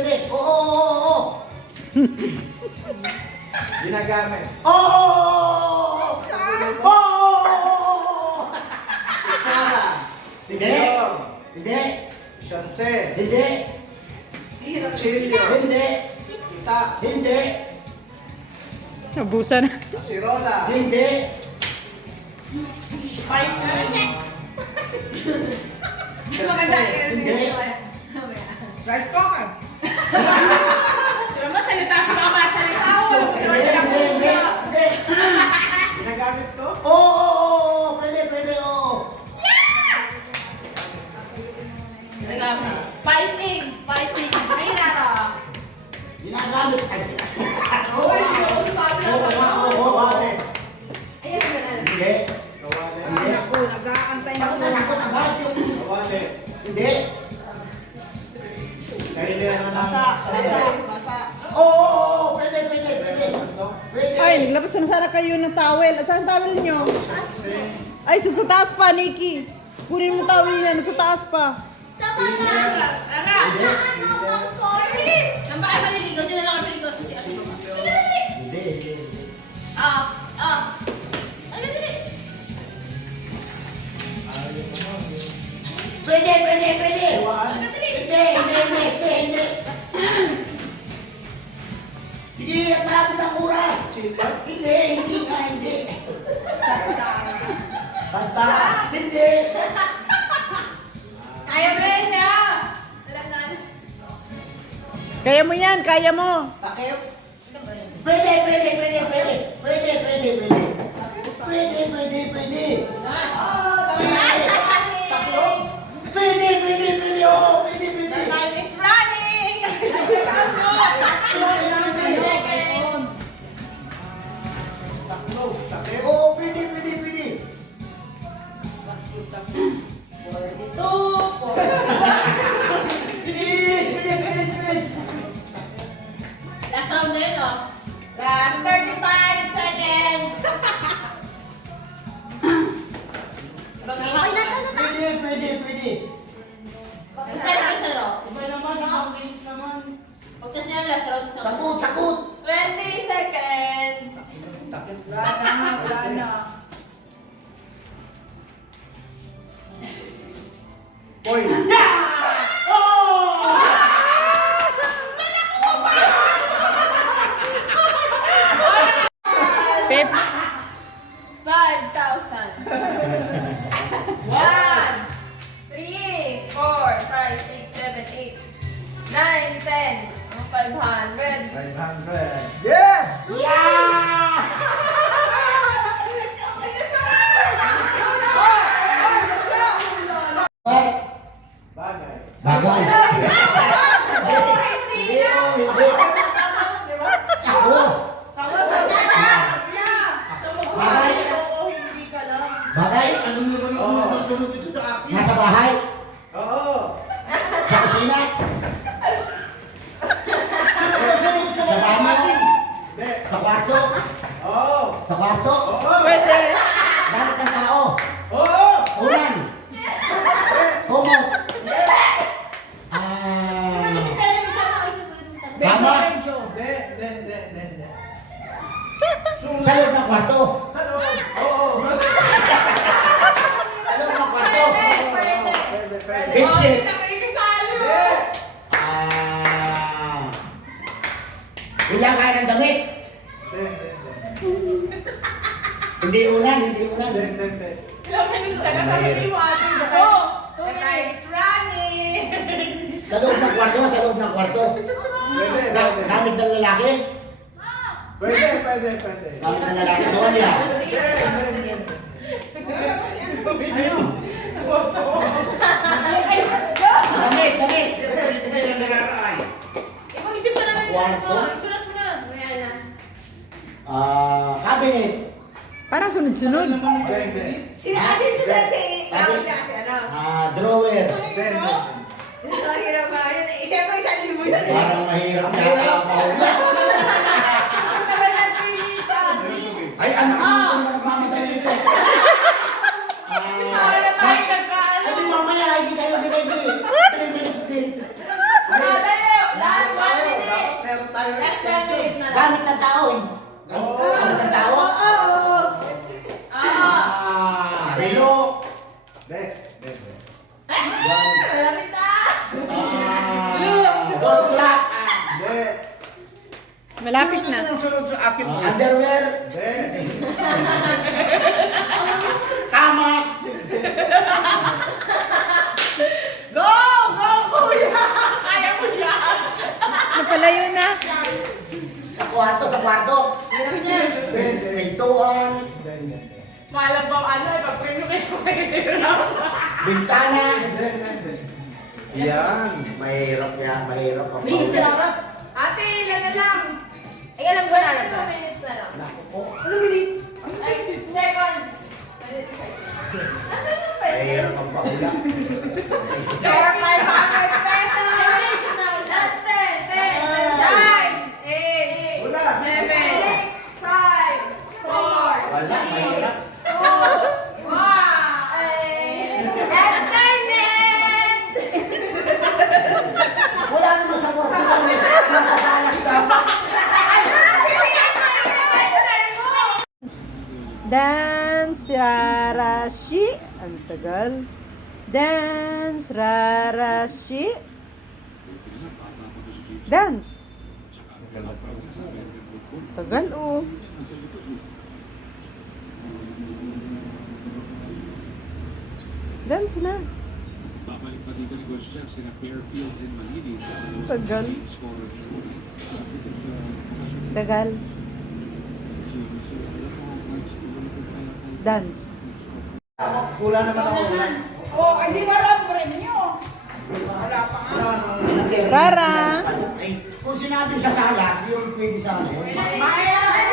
pwede. Oo. Ginagamit. Oo. Kutsara. Hindi. Tigilong. Hindi. Shanse. Hindi. Kutsilyo. Hindi. Kita. Hindi. Nabusan. Kasirola. Hindi. Shanse. Hindi. Rice cooker. Pero masalita si mama, salita ko. Hindi. Ginagamit ko? Oo. Pwede, oo. Fighting. Ay, nara. Ginagamit. Ay, Uy, hindi ako sasabi na oo. Kawali. Ayan, wala na. Hindi. Kawali. Hindi. Ako, nag-aantay na Bakit ako. nasagot agad yung... Kawali. Hindi. Kailangan na Basa. Oo. Pwede. Pwede. Ay, naglabas na sana kayo ng towel. Saan ang towel nyo? Ay, sa taas pa, Nikki. Kunin mo towel niya, nasa taas pa. Hindi. Bilis! Nang baka maliligaw, dyan na lang ang maliligaw sa siya. Hindi. Ay, dali. Pwede. Iwaan. Hindi. Sige, at malapit ang oras. Chipat. Hindi. Tanta. Hindi. Kaya mo yan niya. Alam na. Kaya mo yan, kaya mo. Takip. Pwede. Taklo. Pwede. Oo, pwede. The time is running. Taklo. Takip. Oo, pwede. 42. Bilis. Last round na yun, oh. Last 35 seconds. Ibang game. Pwede. Kung saan ang saro? Iba naman, ibang games naman. Huwag na siya last round sa Sakot. 20 seconds. Takip. Wala na. Poy. Pep. 5,000. 1, 3, 4, 5, 6, 7, 8, 9, 10, 500. 500. Yes! Bagay. Bagay. Hindi. Ako. Bagay, ano naman ang sunod dito sa akin? Nasa bahay? Oo. Sa kusina? Sa kama? Hindi. Sa kwarto? Oo. Sa kwarto? Oo. Pwede. Bakit ng tao? Oo. Ulan? Kumot? Kasi pero yung isa mo, isusunod mo talaga. Kama? Hindi. Sa loob ng kwarto? Sa loob. Oo. Sa loob ng kwarto? Pwede. Bedsheet? Hindi. Ilang kain ng damit? Hindi ulan. Hindi. Ilang minutes na kasama mo atin. The time is running. Sa loob ng kwarto? Sa loob ng kwarto? Pwede. Gamit ng lalaki? Pwede. Gamit ng lalaki doon yan. Damit. Ipag-isip mo naman yung Kwarto? mo. Isulat mo na. Mariana. Cabinet. Parang sunod-sunod. Kasi Lawit na kasi ano. Drawer. Mahirap nga yun. Siyempre, 1,000 yun. Parang mahirap na mahula. Ang tagal na 3 minutes sabi. Ay, anak mo naman nagmamadali ito. Bawal na tayo nagkaano. Ay, di mamaya, hindi kayo ready. 3 minutes din. Tayo, last malapit na. Ito yung sunod sa akin. Underwear. Hindi. Kama. Go! Go, kuya! Kaya mo yan! Napalayo na. Sa kwarto, sa kwarto. Pwede. Pintuan. Malam ba ano, ipag-preno kayo mahirap. Bintana. Yan. Mahirap yan, mahirap. Ate, ilan na lang? Ay, alam ko na. 2 minutes na lang. Naku po. Ano minutes? Ay, seconds. Nasaan yung pwede? Mahirap ang paula. Kaya 500 pesos! Last 10, 10, 9, 8, Wala. 7, 6, 5, 4, Wala, mahirap. 2, 1, and turn it! Wala naman sa kwarto. Nasa salas dapat. Dance, rarashi. Ang tagal. Dance, rarashi. Dance. Tagal, oh. Dance na. Babalik pa dito ni Coach Jeff sina Fairfield and Manili. Tagal. Tagal. Dance. Kulang naman ako. Oh, hindi wala premyo. Wala pa nga. Rara. Ay, kung sinabi sa salas, yun pwede sa ano. Mahirap